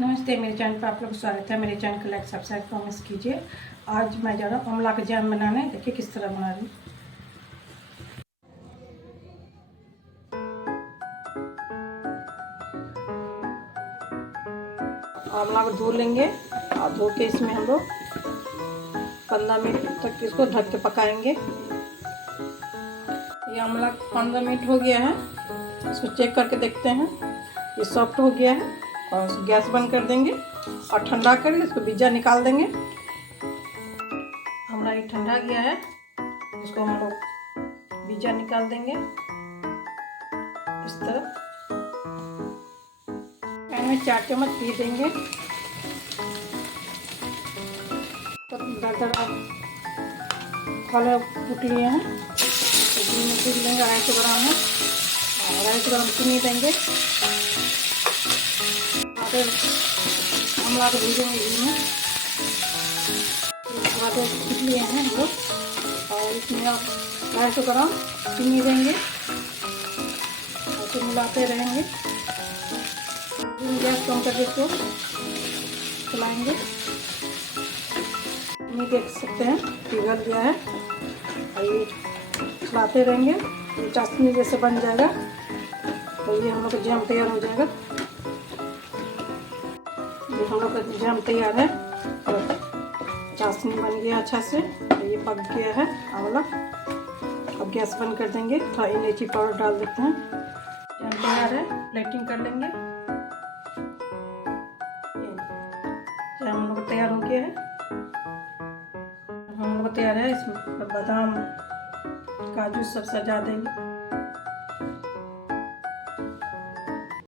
नमस्ते, मेरे चैनल पर आप लोग स्वागत है। मेरे चैनल को लाइक सब्सक्राइब कमेंट्स कीजिए। आज मैं जा रहा हूँ आंवला का जैम बनाने। देखिए किस तरह बना रही हूँ। आंवला को धो लेंगे और धो के इसमें हम लोग 15 मिनट तक इसको ढक के पकाएंगे। ये आंवला 15 मिनट हो गया है। इसको चेक करके देखते हैं। ये सॉफ्ट हो गया है और गैस बंद कर देंगे और ठंडा करके इसको बीजा निकाल देंगे। हमारा ये ठंडा गया है, इसको हम लोग बीजा निकाल देंगे इस तरह। पैन में 4 चम्मच घी देंगे। तो दरदरा फल कूट लिए हैं, तो घी में कूट लेंगे 250 ग्राम है और 250 ग्राम चीनी देंगे। आंवला को भूजेंगे घी में। आटे कूट लिए हैं हम लोग और इसमें आप 250 ग्राम चीनी देंगे। ऐसे मिलाते रहेंगे। गैस कम करके इसको चलाएंगे। चीनी देख सकते हैं पिघल गया है और ये चलाते रहेंगे। ये चाशनी जैसे बन जाएगा तो ये हम लोग का जैम तैयार हो जाएगा। ये हम लोग का जैम तैयार है और चाशनी बन गया अच्छा से। तो ये पक गया है आंवला। अब गैस बंद कर देंगे। थोड़ा इलायची पाउडर डाल देते हैं। जैम तैयार है, प्लेटिंग कर लेंगे। जैम हम लोग तैयार हो गया है। हम लोग तैयार है। इसमें बादाम काजू सब सजा देंगे।